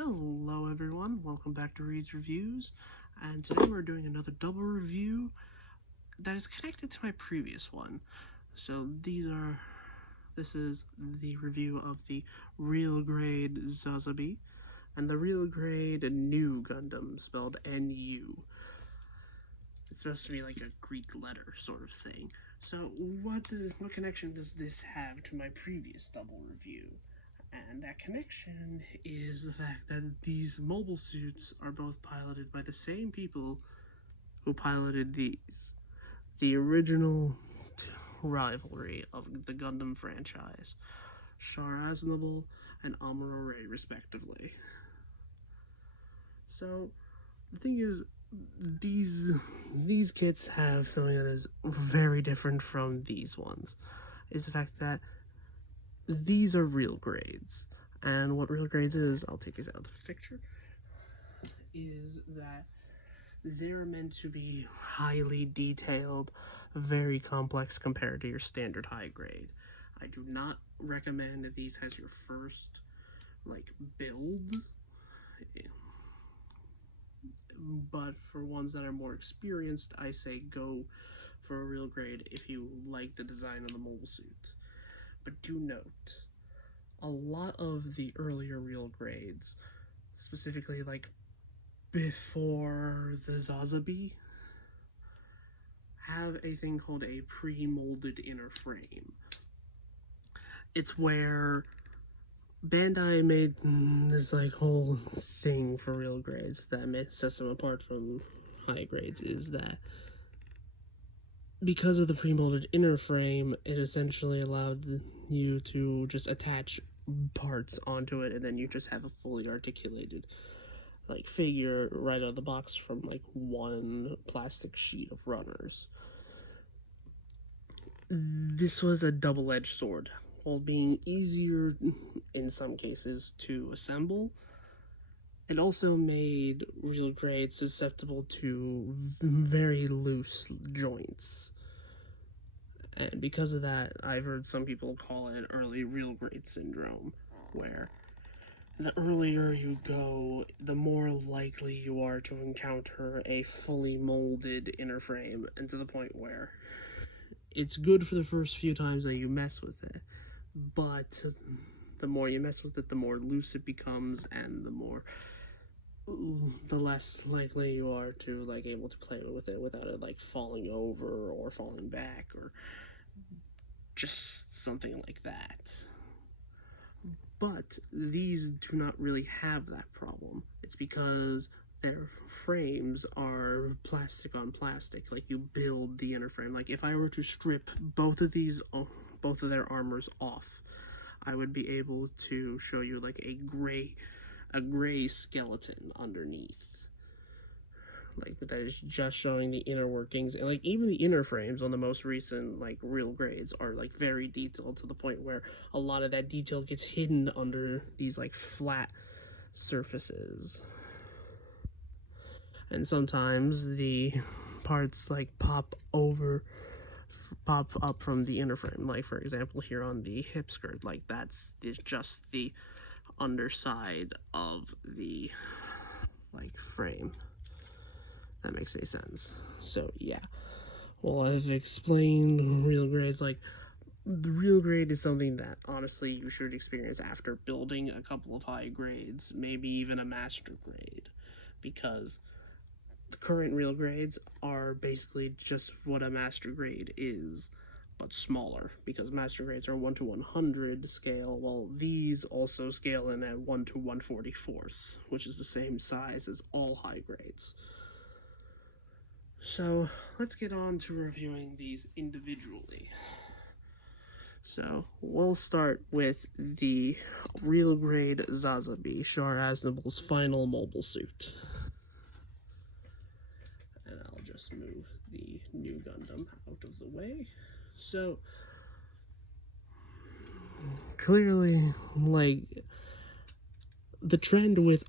Hello everyone, welcome back to Reed's Reviews, and today we're doing another double review that is connected to my previous one. So this is the review of the real grade Sazabi and the real grade New Gundam, spelled N-U. It's supposed to be like a Greek letter sort of thing. So what connection does this have to my previous double review? And that connection is the fact that these mobile suits are both piloted by the same people who piloted these. The original rivalry of the Gundam franchise, Char Aznable and Amuro Ray, respectively. So, the thing is, these kits have something that is very different from these ones. Is the fact that these are real grades. And what real grades is, I'll take this out of the picture, is that they're meant to be highly detailed, very complex compared to your standard high grade. I do not recommend that these as your first, build. But for ones that are more experienced, I say go for a real grade if you like the design of the mobile suit. But do note, a lot of the earlier real grades, specifically before the Sazabi, have a thing called a pre-molded inner frame. It's where Bandai made this whole thing for real grades that sets them apart from high grades, is that because of the pre-molded inner frame, it essentially allowed you to just attach parts onto it, and then you just have a fully articulated figure right out of the box from one plastic sheet of runners. This was a double-edged sword. While being easier in some cases to assemble, it also made real grades susceptible to very loose joints. And because of that, I've heard some people call it early real grade syndrome, where the earlier you go, the more likely you are to encounter a fully molded inner frame, and to the point where it's good for the first few times that you mess with it, but the more you mess with it, the more loose it becomes, and the less likely you are to able to play with it without it falling over or falling back or just something like that. But these do not really have that problem. It's because their frames are plastic on plastic. You build the inner frame. If I were to strip both of their armors off, I would be able to show you a gray skeleton underneath. That is just showing the inner workings, and even the inner frames on the most recent real grades are very detailed, to the point where a lot of that detail gets hidden under these flat surfaces. And sometimes the parts pop up from the inner frame, for example here on the hip skirt, that's just the underside of the frame. That makes any sense. So yeah, well, I've explained real grades. The real grade is something that honestly you should experience after building a couple of high grades, maybe even a master grade, because the current real grades are basically just what a master grade is, but smaller, because master grades are 1 to 100 scale, while these also scale in at 1 to 144th, which is the same size as all high grades. So let's get on to reviewing these individually. So we'll start with the real grade Sazabi, Char Aznable's final mobile suit. And I'll just move the new Gundam out of the way. So clearly, the trend with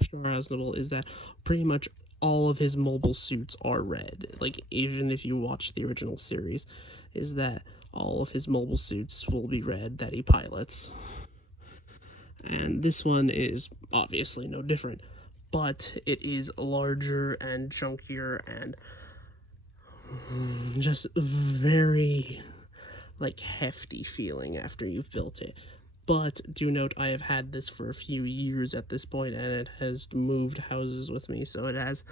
Char Aznable is that pretty much all of his mobile suits are red. Even if you watch the original series, is that all of his mobile suits will be red that he pilots. And this one is obviously no different, but it is larger and chunkier and just very like hefty feeling after you've built it. But do note I have had this for a few years at this point, and it has moved houses with me, so it has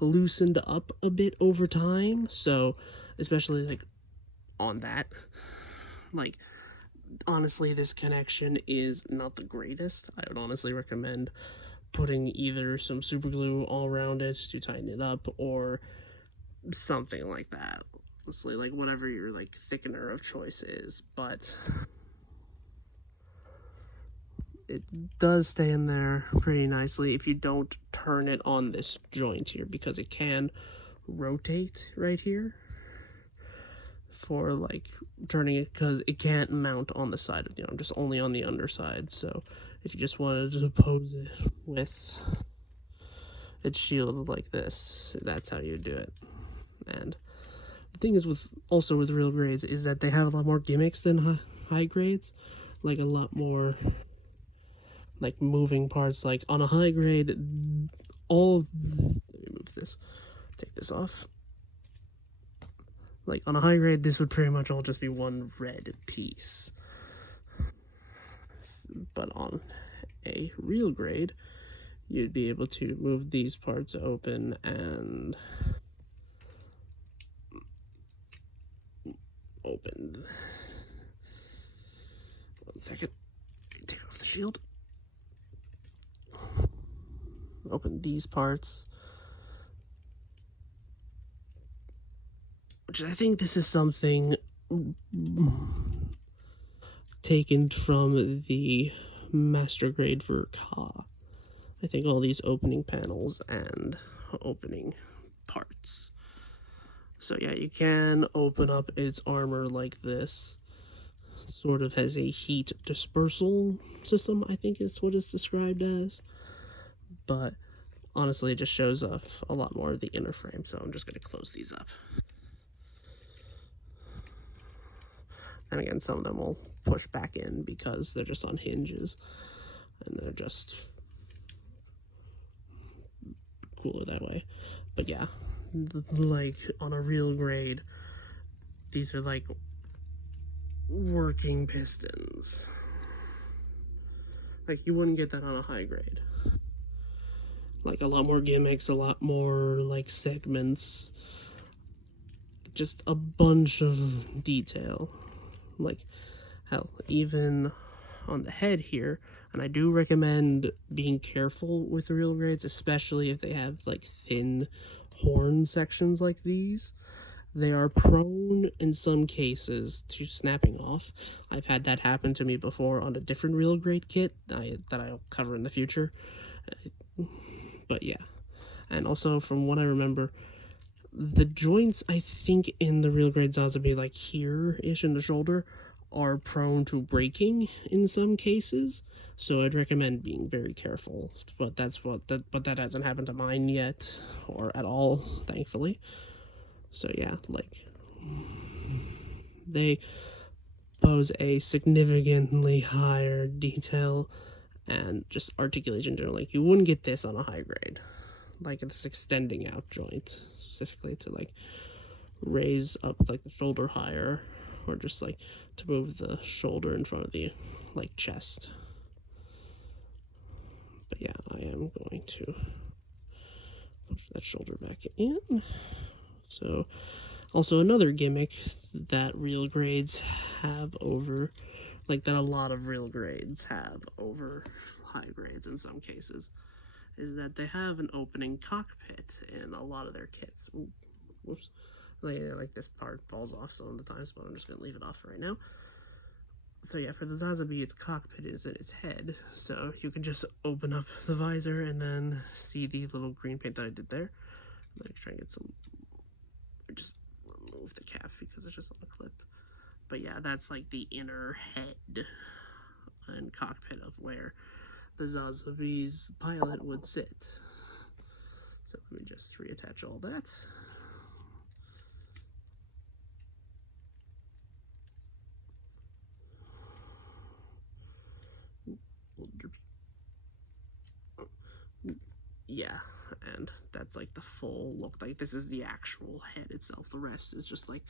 loosened up a bit over time. So especially like on that, like honestly, this connection is not the greatest. I would honestly recommend putting either some super glue all around it to tighten it up, or something like that. Honestly, like whatever your like thickener of choice is, but it does stay in there pretty nicely if you don't turn it on this joint here, because it can rotate right here for like turning it, because it can't mount on the side of the arm, just only on the underside. So if you just wanted to pose it with it shielded like this, that's how you do it. And the thing is with also with real grades is that they have a lot more gimmicks than high grades, like a lot more like moving parts. Like on a high grade, all let me move this, take this off. Like on a high grade, this would pretty much all just be one red piece. But on a real grade, you'd be able to move these parts open and open. 1 second, take off the shield. Open these parts, which I think this is something taken from the master grade for Ka. I think all these opening panels and opening parts. So yeah, you can open up its armor like this. Sort of has a heat dispersal system, I think is what it's described as. But honestly, it just shows off a lot more of the inner frame, so I'm just going to close these up. And again, some of them will push back in because they're just on hinges, and they're just cooler that way. But yeah, like on a real grade, these are like working pistons. Like you wouldn't get that on a high grade. Like a lot more gimmicks, a lot more like segments, just a bunch of detail. Like hell, even on the head here, and I do recommend being careful with the real grades, especially if they have like thin horn sections like these. They are prone in some cases to snapping off. I've had that happen to me before on a different real grade kit that I'll cover in the future. But yeah, and also from what I remember, the joints I think in the real grade Sazabi, like here-ish in the shoulder, are prone to breaking in some cases. So I'd recommend being very careful. But that hasn't happened to mine yet, or at all, thankfully. So yeah, like they pose a significantly higher detail and just articulation generally. Like you wouldn't get this on a high grade. Like it's extending out joint specifically to like raise up like the shoulder higher, or just like to move the shoulder in front of the like chest. But yeah, I am going to push that shoulder back in. So also another gimmick that real grades have over, like that a lot of real grades have over high grades in some cases, is that they have an opening cockpit in a lot of their kits. Ooh, whoops. Like this part falls off some of the times, but I'm just going to leave it off right now. So yeah, for the Sazabi, its cockpit is in its head, so you can just open up the visor and then see the little green paint that I did there. I'm try and get some, just remove the cap because it's just on a clip. But yeah, that's like the inner head and cockpit of where the Sazabi's pilot would sit. So let me just reattach all that. yeah, and that's like the full look. Like this is the actual head itself. The rest is just like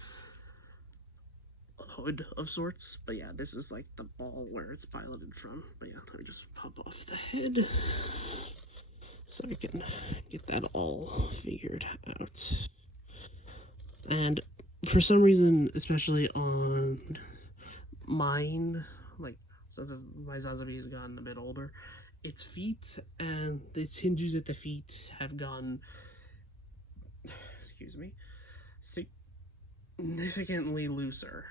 a hood of sorts. But yeah, this is like the ball where it's piloted from. But yeah, let me just pop off the head so we can get that all figured out. And for some reason, especially on mine, like since my Sazabi has gotten a bit older, its feet and its hinges at the feet have gone, excuse me, significantly looser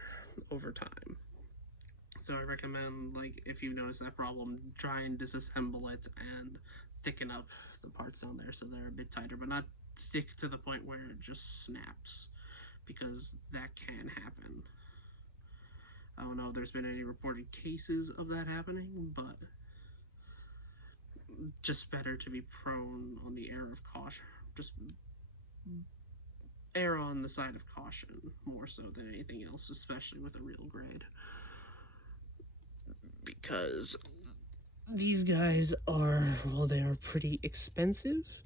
over time. So I recommend, like, if you notice that problem, try and disassemble it and thicken up the parts down there so they're a bit tighter, but not thick to the point where it just snaps, because that can happen. I don't know if there's been any reported cases of that happening, but just better to be prone on the air of caution. Just err on the side of caution more so than anything else, especially with a real grade. Because these guys are, well, they are pretty expensive.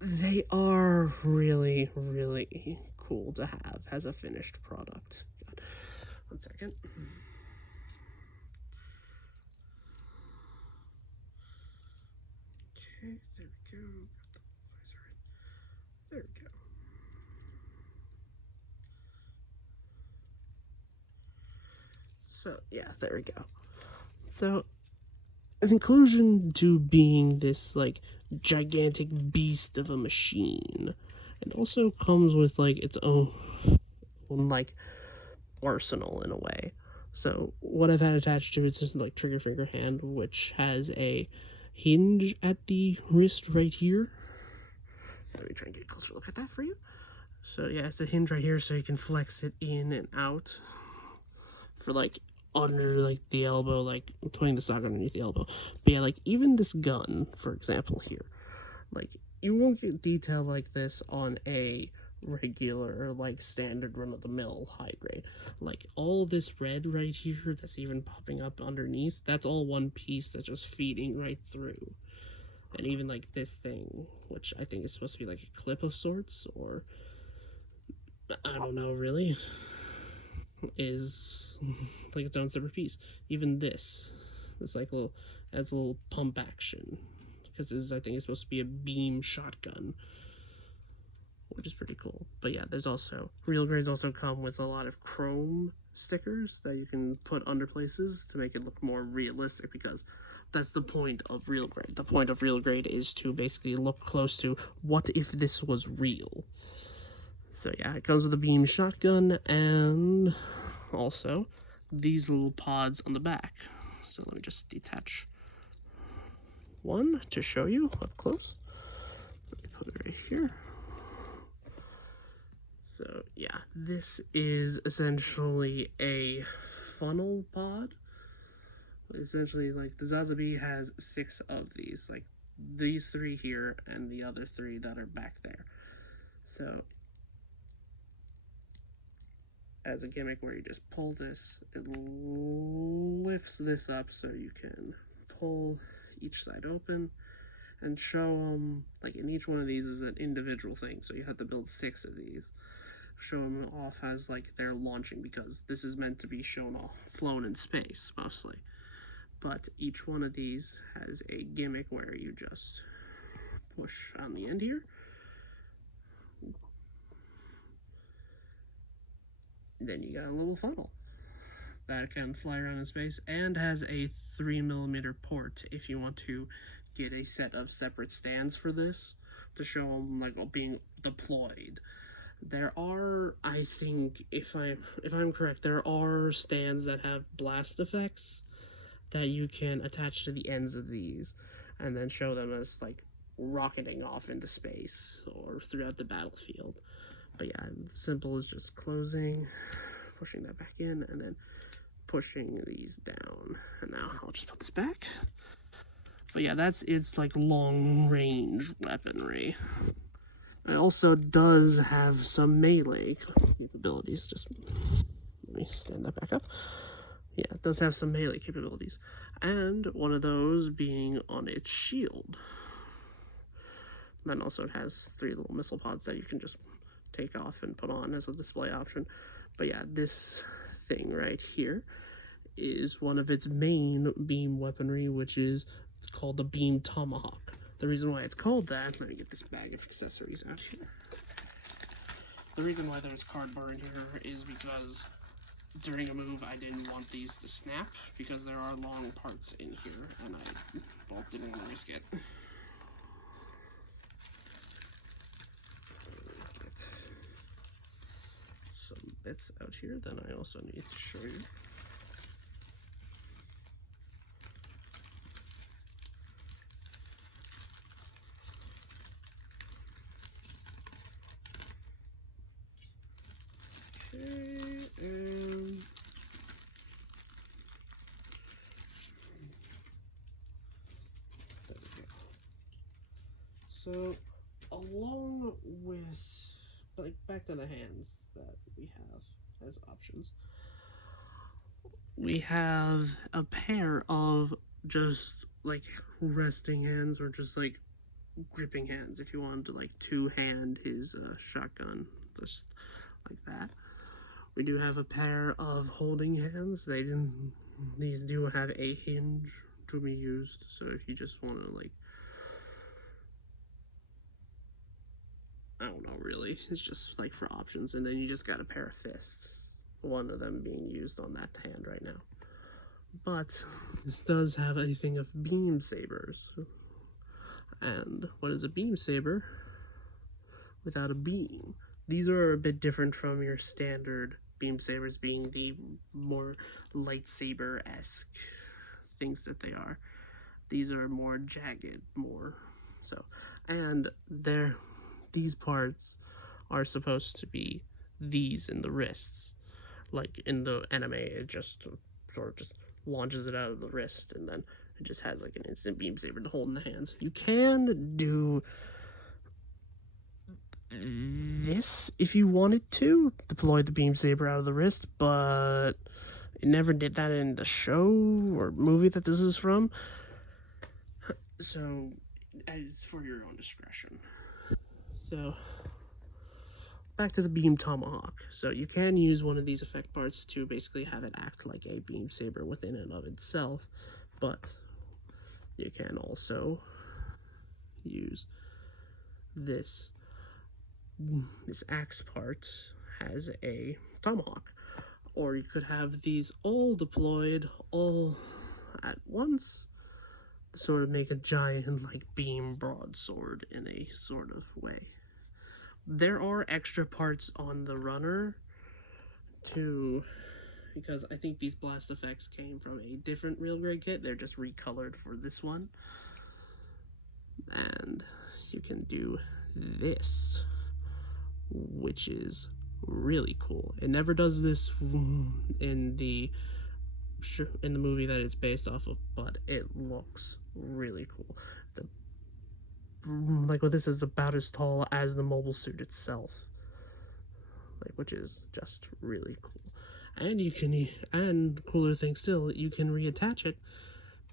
They are really, really cool to have as a finished product. God. 1 second. Okay, there we go. There we go. So, yeah, there we go. So, in conclusion to being this, like, gigantic beast of a machine, it also comes with, like, its own like, arsenal in a way. So, what I've had attached to it is just, like, trigger finger hand, which has a hinge at the wrist right here. Let me try and get a closer look at that for you. So, yeah, it's a hinge right here so you can flex it in and out for, like, under, like, the elbow, like, putting the stock underneath the elbow. But yeah, like, even this gun, for example, here, like, you won't get detail like this on a regular, like, standard run-of-the-mill high grade. Like, all this red right here that's even popping up underneath, that's all one piece that's just feeding right through. And even, like, this thing, which I think is supposed to be, like, a clip of sorts, or I don't know, really, is like its own separate piece. Even this like little, has a little pump action, because this is, I think, it's supposed to be a beam shotgun, which is pretty cool. But yeah, there's also, real grades also come with a lot of chrome stickers that you can put under places to make it look more realistic, because that's the point of real grade. The point of real grade is to basically look close to what if this was real. So yeah, it comes with a beam shotgun and also these little pods on the back. So let me just detach one to show you up close. Let me put it right here. So yeah, this is essentially a funnel pod. Essentially, like, the Sazabi has 6 of these, like these 3 here and the other 3 that are back there. So as a gimmick where you just pull this, it lifts this up so you can pull each side open and show them, like, in each one of these is an individual thing, so you have to build 6 of these. Show them off as, like, they're launching, because this is meant to be shown off, flown in space, mostly. But each one of these has a gimmick where you just push on the end here. Then you got a little funnel that can fly around in space and has a 3mm port if you want to get a set of separate stands for this to show them, like, being deployed. There are, I think, if I'm correct, there are stands that have blast effects that you can attach to the ends of these and then show them as, like, rocketing off into space or throughout the battlefield. But yeah, simple is just closing, pushing that back in, and then pushing these down. And now I'll just put this back. But yeah, that's its, like, long-range weaponry. It also does have some melee capabilities. Just let me stand that back up. Yeah, it does have some melee capabilities. And one of those being on its shield. Then also it has 3 little missile pods that you can just take off and put on as a display option. But yeah, this thing right here is one of its main beam weaponry, which is called the Beam Tomahawk. The reason why it's called that, let me get this bag of accessories out here. The reason why there's cardboard in here is because during a move I didn't want these to snap, because there are long parts in here, and I didn't want to risk it. Get some bits out here, then I also need to show you. Okay, and there we go. So, along with, like, back to the hands that we have as options, we have a pair of just, like, resting hands, or just, like, gripping hands, if you wanted to, like, two-hand his shotgun, just like that. We do have a pair of holding hands. These do have a hinge to be used, so if you just want to, like, I don't know, really, it's just like for options. And then you just got a pair of fists, one of them being used on that hand right now. But this does have a thing of beam sabers. And what is a beam saber without a beam? These are a bit different from your standard beam sabers being the more lightsaber-esque things that they are. These are more jagged, more so. And these parts are supposed to be these in the wrists. Like in the anime, it just sort of just launches it out of the wrist, and then it just has like an instant beam saber to hold in the hands. You can do this if you wanted to, deploy the beam saber out of the wrist, but it never did that in the show or movie that this is from. So it's for your own discretion. So back to the Beam Tomahawk. So you can use one of these effect parts to basically have it act like a beam saber within and of itself, but you can also use this axe part has a tomahawk, or you could have these all deployed all at once to sort of make a giant like beam broadsword in a sort of way. There are extra parts on the runner too, because I think these blast effects came from a different real grade kit. They're just recolored for this one. And you can do this, which is really cool. It never does this in the movie that it's based off of, but it looks really cool. Like, what this is about as tall as the mobile suit itself, like, which is just really cool. And you can, and cooler thing still, you can reattach it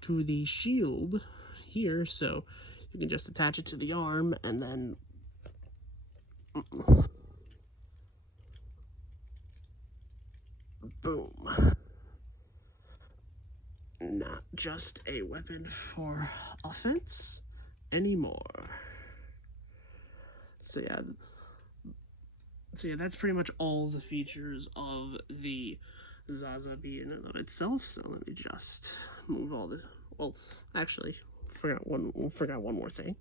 to the shield here, so you can just attach it to the arm and then boom. Not just a weapon for offense anymore. So yeah, that's pretty much all the features of the Sazabi in and of itself. So let me just move all the, well, actually, forgot one more thing.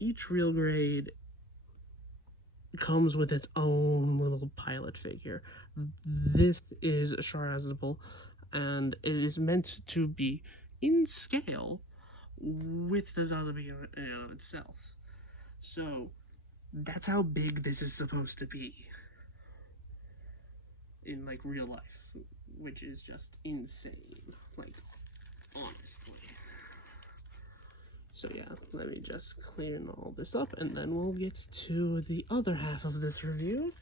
Each real grade comes with its own little pilot figure. This is Sharazable, and it is meant to be in scale with the Sazabi in and of itself. So that's how big this is supposed to be in like real life, which is just insane, like, honestly. So yeah, let me just clean all this up, and then we'll get to the other half of this review,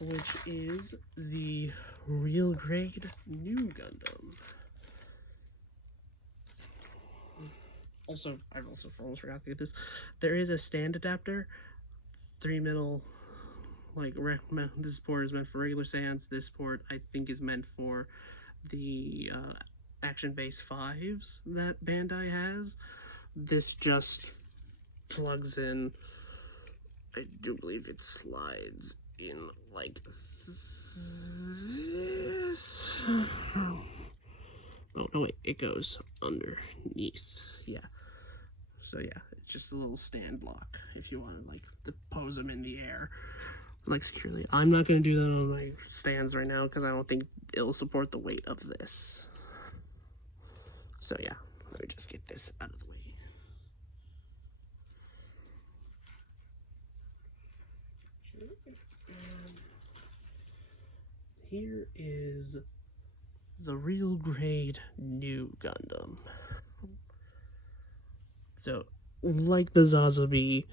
which is the real grade new Gundam. Also, I've also almost forgot to get this. There is a stand adapter, 3 mil. Like this port is meant for regular stands. This port I think is meant for the action base 5s that Bandai has. This just plugs in. I do believe it slides in like this. Oh no, wait, it goes underneath. Yeah. So yeah, it's just a little stand block if you want to like to pose them in the air, like securely. I'm not gonna do that on my stands right now because I don't think it'll support the weight of this. So yeah, let me just get this out of the way. Here is the real grade new Gundam. So, like the Sazabi,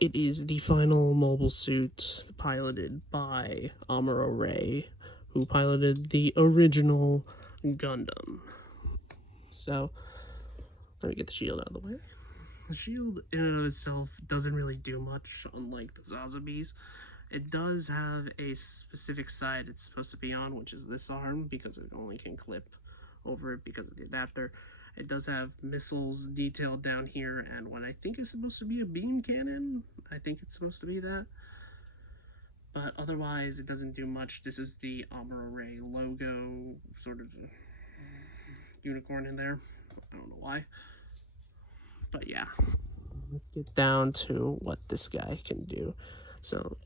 it is the final mobile suit piloted by Amuro Ray, who piloted the original Gundam. So, let me get the shield out of the way. The shield in and of itself doesn't really do much, unlike the Sazabis. It does have a specific side it's supposed to be on, which is this arm, because it only can clip over it because of the adapter. It does have missiles detailed down here, and what I think is supposed to be a beam cannon. I think it's supposed to be that. But otherwise, it doesn't do much. This is the Amuro Ray logo, sort of unicorn in there. I don't know why. But yeah. Let's get down to what this guy can do. So,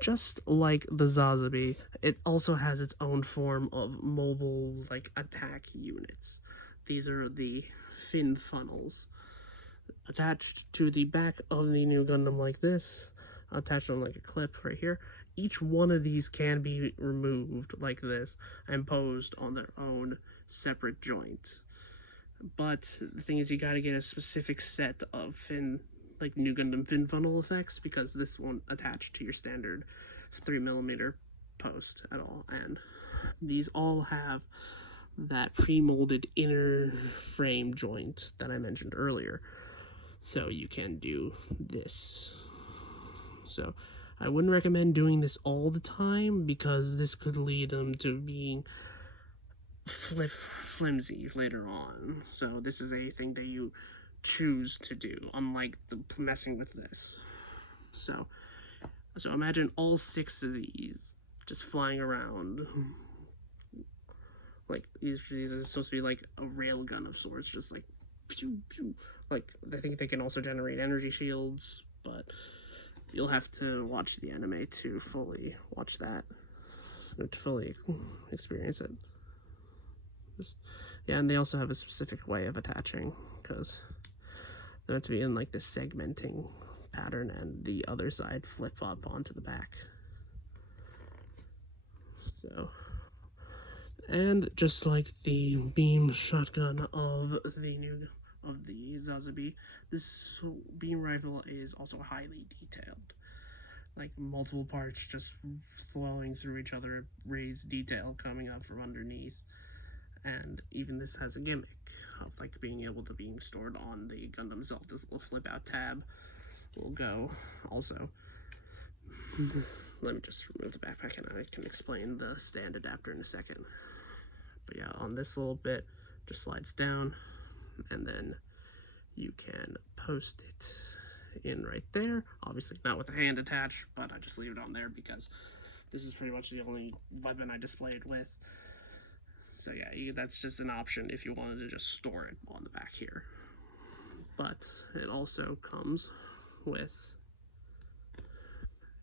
just like the Sazabi, it also has its own form of mobile, like, attack units. These are the fin funnels. Attached to the back of the new Gundam like this, attached on like a clip right here. Each one of these can be removed like this and posed on their own separate joints. But the thing is, you gotta get a specific set of fin, like new Gundam fin funnel effects, because this won't attach to your standard 3mm post at all. And these all have that pre-molded inner frame joint that I mentioned earlier. So you can do this. So I wouldn't recommend doing this all the time because this could lead them to being flimsy later on. So this is a thing that you choose to do, unlike the messing with this. So imagine all 6 of these just flying around. Like these are supposed to be like a railgun of sorts, just like pew, pew. Like I think they can also generate energy shields, but you'll have to watch the anime to fully watch that, to fully experience it. Yeah, and they also have a specific way of attaching, because they're meant to be in like this segmenting pattern, and the other side flip up onto the back. So, and just like the beam shotgun of the Sazabi, this beam rifle is also highly detailed. Like multiple parts just flowing through each other, raised detail coming up from underneath. And even this has a gimmick of like being able to be stored on the Gundam itself. This little flip out tab will go also. Let me just remove the backpack and I can explain the stand adapter in a second. But yeah, on this little bit, just slides down, and then you can post it in right there. Obviously not with the hand attached, but I just leave it on there because this is pretty much the only weapon I display it with. So yeah, that's just an option if you wanted to just store it on the back here. But it also comes with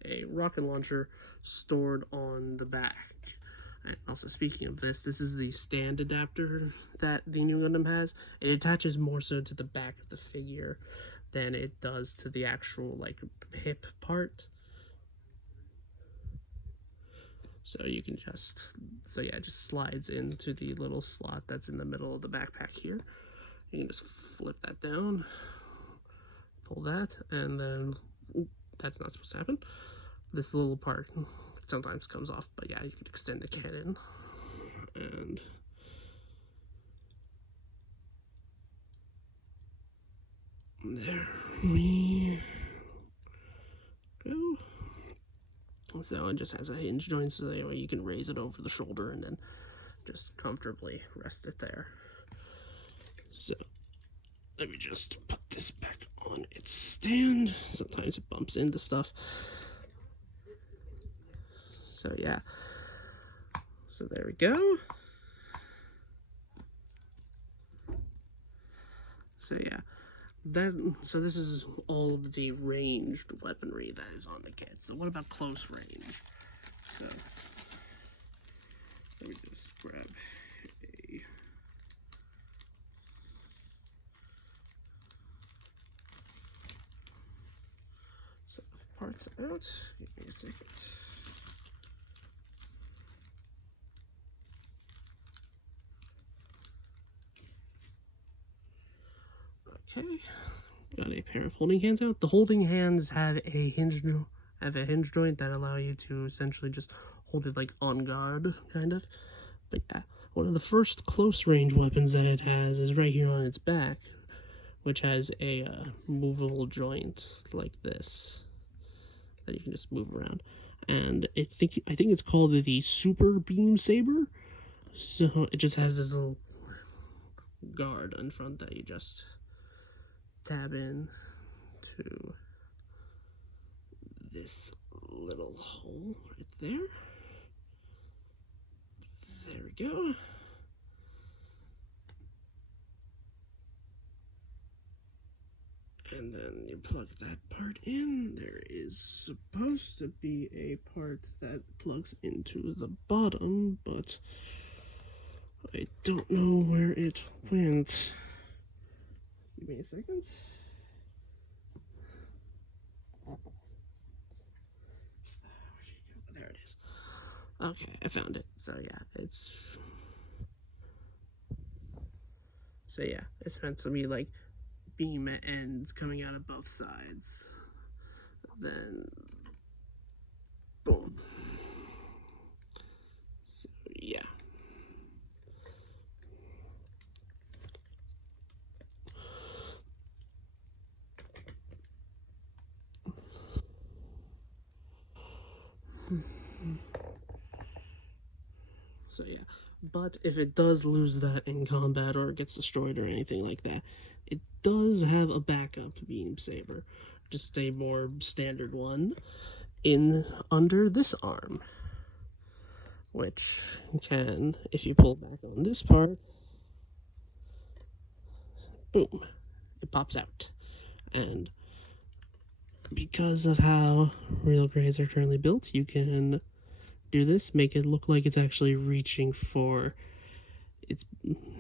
a rocket launcher stored on the back. And also, speaking of this, this is the stand adapter that the new Gundam has. It attaches more so to the back of the figure than it does to the actual like hip part. So you can just, it just slides into the little slot that's in the middle of the backpack here. You can just flip that down, pull that, and then, that's not supposed to happen. This little part sometimes comes off, but yeah, you can extend the cannon, and There we go. So it just has a hinge joint, so that way you can raise it over the shoulder and then just comfortably rest it there. So let me just put this back on its stand. Sometimes it bumps into stuff. So yeah. So there we go. So yeah. So this is all of the ranged weaponry that is on the kit. So what about close range? So let me just grab a set of parts out. Give me a second. Okay, got a pair of holding hands out. The holding hands have a hinge joint that allow you to essentially just hold it like on guard, kind of. But yeah, one of the first close range weapons that it has is right here on its back, which has a movable joint like this that you can just move around. And I think it's called the Super Beam Saber. So it just has this little guard in front that you just tab in to this little hole right there. There we go. And then you plug that part in. There is supposed to be a part that plugs into the bottom, but I don't know where it went. Give me a second. There it is. Okay, I found it. So yeah, it's meant to be like beam ends coming out of both sides. Then boom. So yeah. So yeah, but if it does lose that in combat or it gets destroyed or anything like that, it does have a backup beam saber, just a more standard one, in under this arm, which can, if you pull back on this part, boom, it pops out. And because of how real grays are currently built, you can do this, make it look like it's actually reaching for its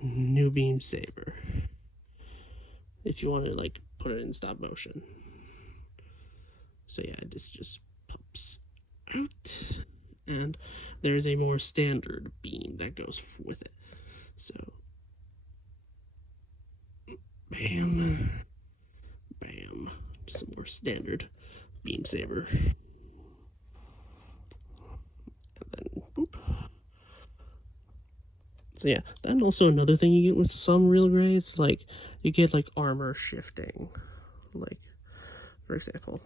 new beam saber. If you want to like put it in stop motion. So yeah, this just pops out, and there's a more standard beam that goes with it. So bam, bam, just a more standard beam saber. And then boop. So yeah, then also another thing you get with some real grays, like you get like armor shifting. Like, for example,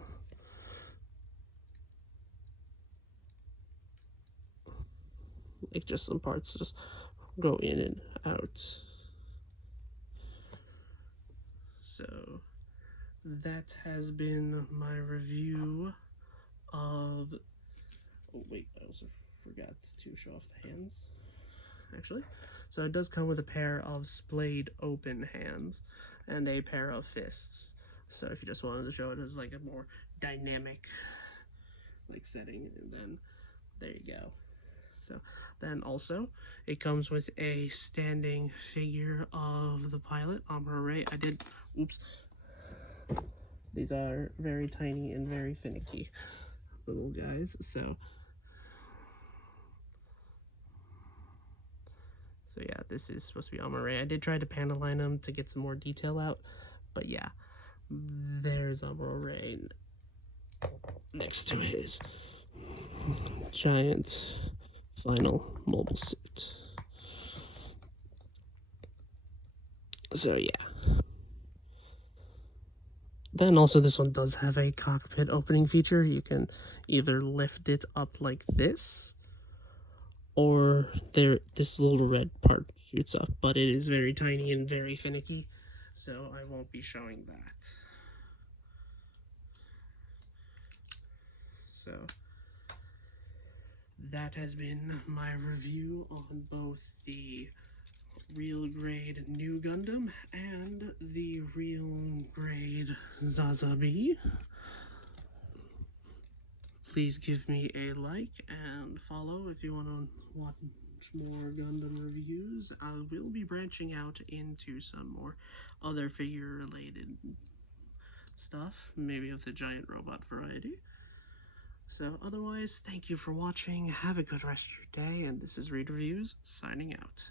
like just some parts just go in and out. So that has been my review of, oh wait, I also forgot to show off the hands, actually. So it does come with a pair of splayed open hands and a pair of fists. So if you just wanted to show it as like a more dynamic like setting, and then there you go. So then also it comes with a standing figure of the pilot, Amara. I did, oops. These are very tiny and very finicky little guys. So yeah, this is supposed to be Amara. I did try to panel line them to get some more detail out, but yeah, there's Amara next to his giant final mobile suit. So yeah. Then also this one does have a cockpit opening feature. You can either lift it up like this, or this little red part shoots up, but it is very tiny and very finicky, so I won't be showing that. So that has been my review on both the real grade New Gundam and the real grade Sazabi. Please give me a like and follow if you want to watch more Gundam reviews. I will be branching out into some more other figure related stuff, maybe of the giant robot variety. So otherwise, thank you for watching, have a good rest of your day, and this is Read Reviews, signing out.